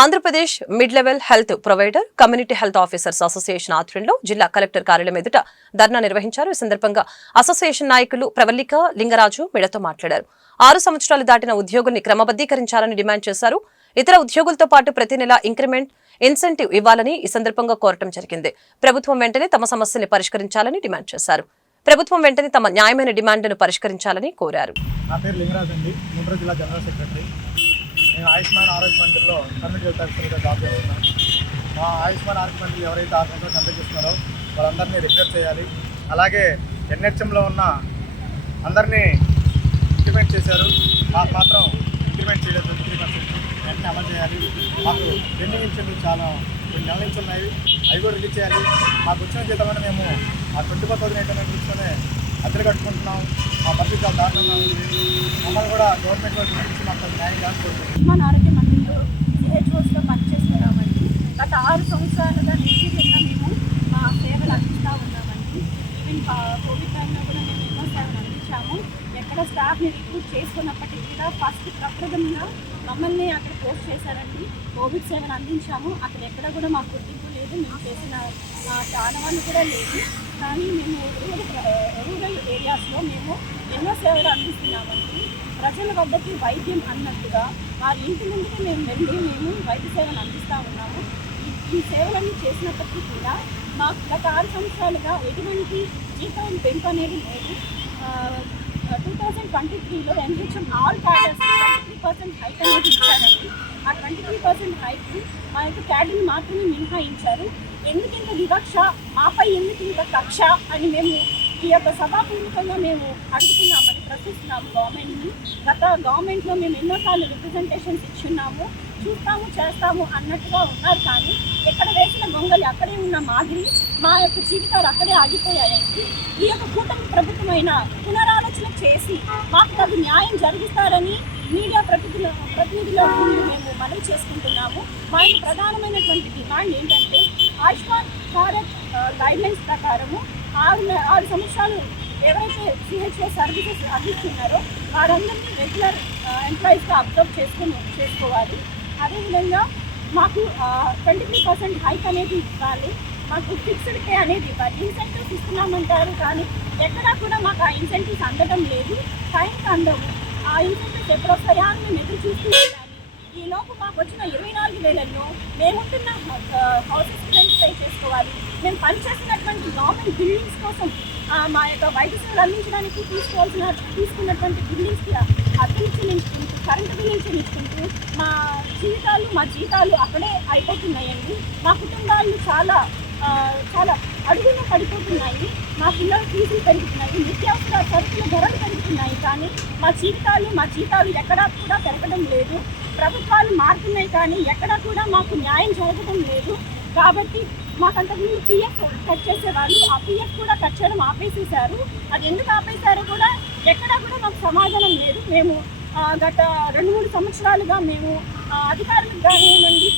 Andhra Pradesh mid level health provider community health officers association ఆధ్వర్యంలో జిల్లా collector కార్యాలయం ఎదుట ధర్నా నిర్వహించారు. ఈ సందర్భంగా అసోసియేషన్ నాయకులు ప్రవల్లిక, లింగరాజు మీడియాతో మాట్లాడారు. 6 సంవత్సరాలు దాటిన ఉద్యోగుల్ని క్రమబద్దీకరించాలని డిమాండ్ చేశారు. ఇతర ఉద్యోగులతో పాటు ప్రతి నెల ఇంక్రిమెంట్, ఇన్సెంటివ్ ఇవ్వాలని ఈ సందర్భంగా కోరటం జరిగింది. ప్రభుత్వం వెంటనే తమ సమస్యల్ని పరిష్కరించాలని డిమాండ్ చేశారు. ప్రభుత్వం వెంటనే తమ న్యాయమైన డిమాండ్లను పరిష్కరించాలని కోరారు. నా పేరు లింగరాజ్ అండి, గుంటూరు జిల్లా జనరల్ సెక్రటరీ. నేను ఆయుష్మాన్ ఆరోగ్య మంత్రిలో కమ్యూనిటీ హెల్త్ ఆఫీసర్గా జాబ్ చేస్తున్నాను. మా ఆయుష్మాన్ ఆరోగ్య మంత్రి ఎవరైతే 6 సంవత్సరాలు కంప్లీట్ చేస్తున్నారో వాళ్ళందరినీ రెగ్యులర్ చేయాలి. అలాగే ఎన్హెచ్ఎంలో ఉన్న అందరినీ ఇంప్లిమెంట్ చేశారు, మాకు మాత్రం ఇంప్లిమెంట్ చేయలేదు. 3% వెంటనే అమలు చేయాలి. మాకు పెండింగ్ ఇన్సెంటివ్ చాలా 2 నెలల నుంచి ఉన్నాయి, అవి కూడా రిలీజ్ చేయాలి. మాకు వచ్చిన జీతంలో మేము ఆ 24,800 తీసుకునే అద్దెలు కట్టుకుంటున్నాం. మా పరిస్థితి చాలా దారుణంగా ఉంది. మమ్మల్ని కూడా గవర్నమెంట్లో గురించి మాకు న్యాయం కాకపోతుంది. ఆయుష్మాన్ ఆరోగ్య మంత్రిలో సిహెచ్ఓస్లో పనిచేస్తున్నామండి. గత 6 సంవత్సరాలుగా నిర్వీర్యంగా మేము మా సేవలు అందిస్తూ ఉన్నామండి. ఈవెన్ కోవిడ్ టైంలో కూడా మేము ఎన్నో సేవలు అందించాము. ఎక్కడ స్టాఫ్ని రిక్రూట్ చేసుకున్నప్పటికీ కూడా ఫస్ట్ ప్రప్రథమంగా మమ్మల్ని అక్కడ పోస్ట్ చేశారండి. కోవిడ్ సేవలు అందించాము. అక్కడ ఎక్కడ కూడా మాకు గుర్తింపు లేదు, మేము చేసిన చాలా వాళ్ళు కూడా లేదు. కానీ మేము రూరల్ ఏరియాస్లో మేము ఎన్నో సేవలు అందిస్తున్నామండి. ప్రజల వద్దకి వైద్యం అన్నట్టుగా వారి ఇంటి ముందుకు మేము మేము వైద్య సేవలు అందిస్తూ ఉన్నాము. ఈ సేవలన్నీ చేసినప్పటికీ కూడా మాకు గత 6 సంవత్సరాలుగా ఎటువంటి జీతం పెంపు అనేది లేదు. 2023లో ఎన్హెచ్ఎం ఆల్ క్యాడర్స్ 23% హైక్ అనేది ఇచ్చారండి. ఆ 23% హైక్ మా యొక్క క్యాడర్ని మాత్రమే మినహాయించారు. ఎందుకు ఇంత వివక్ష, మాపై ఎందుకు ఇంత కక్ష అని మేము ఈ యొక్క సభాపూర్వకంగా మేము అడుగుతున్నామని ప్రశ్నిస్తున్నాము గవర్నమెంట్ని. గత గవర్నమెంట్లో మేము ఎన్నోసార్లు రిప్రజెంటేషన్స్ ఇచ్చున్నాము, చూస్తాము చేస్తాము అన్నట్టుగా ఉన్నారు. కానీ ఎక్కడ వేసిన గొంగలి అక్కడే ఉన్న మాదిరి మా యొక్క జీవితాలు అక్కడే ఆగిపోయాయండి. ఈ యొక్క కూటమి ప్రభుత్వమైన పునరాలోచన చేసి మాకు తగు న్యాయం జరిగిస్తారని మీడియా ప్రతినిధుల మేము మనవి చేసుకుంటున్నాము. మా యొక్క ప్రధానమైనటువంటి డిమాండ్ ఏంటంటే ఆయుష్మాన్ భారత్ గైడ్లైన్స్ ప్రకారము 6 సంవత్సరాలు ఎవరైతే సిహెచ్ఓ సర్వీసెస్ అందిస్తున్నారో వారందరినీ రెగ్యులర్ ఎంప్లాయీస్గా అబ్జర్వ్ చేసుకోవాలి. అదేవిధంగా మాకు 23% హైక్ అనేది ఇవ్వాలి. మాకు ఫిక్స్డ్ పే అనేది ఇవ్వాలి. ఇన్సెంటివ్స్ ఇస్తున్నామంటారు కానీ ఎక్కడా కూడా మాకు ఆ ఇన్సెంటివ్స్ అందడం లేదు, టైంకి అందవు. ఆ ఇన్సెంటివ్స్ ఎప్పుడు వస్తాయా అని మేము ఎదురు చూస్తూ ఉండాలి. ఈ లోపు మాకు వచ్చిన 24,000లో మేముంటున్న హౌసెస్ రెంట్ పే చేసుకోవాలి. మేము పనిచేసినటువంటి గవర్నమెంట్ బిల్డింగ్స్ కోసం మా యొక్క వైద్య సేవలు అందించడానికి తీసుకున్నటువంటి బిల్డింగ్స్కి అద్దెలు చెల్లించుకుంటూ, కరెంటు బిల్లులు చెల్లించుకుంటూ మా జీతాలు అక్కడే అయిపోతున్నాయండి. మా కుటుంబాలు చాలా అడుగున పడిపోతున్నాయి. మా పిల్లల ఫీజులు పెరుగుతున్నాయి, నిత్యావసర సరుకుల ధరలు పెరుగుతున్నాయి. కానీ మా జీతాలు ఎక్కడా కూడా పెరగడం లేదు. ప్రభుత్వాలు మారుతున్నాయి కానీ ఎక్కడా కూడా మాకు న్యాయం జరగడం లేదు. కాబట్టి మాకంతకుముందు పిఎఫ్ కట్ చేసేవాళ్ళు, ఆ పిఎఫ్ కూడా కట్ చేయడం ఆపేసేశారు. అది ఎందుకు ఆపేశారో కూడా ఎక్కడా కూడా మాకు సమాధానం లేదు. మేము గత 2-3 సంవత్సరాలుగా మేము అధికారులకు కానివ్వండి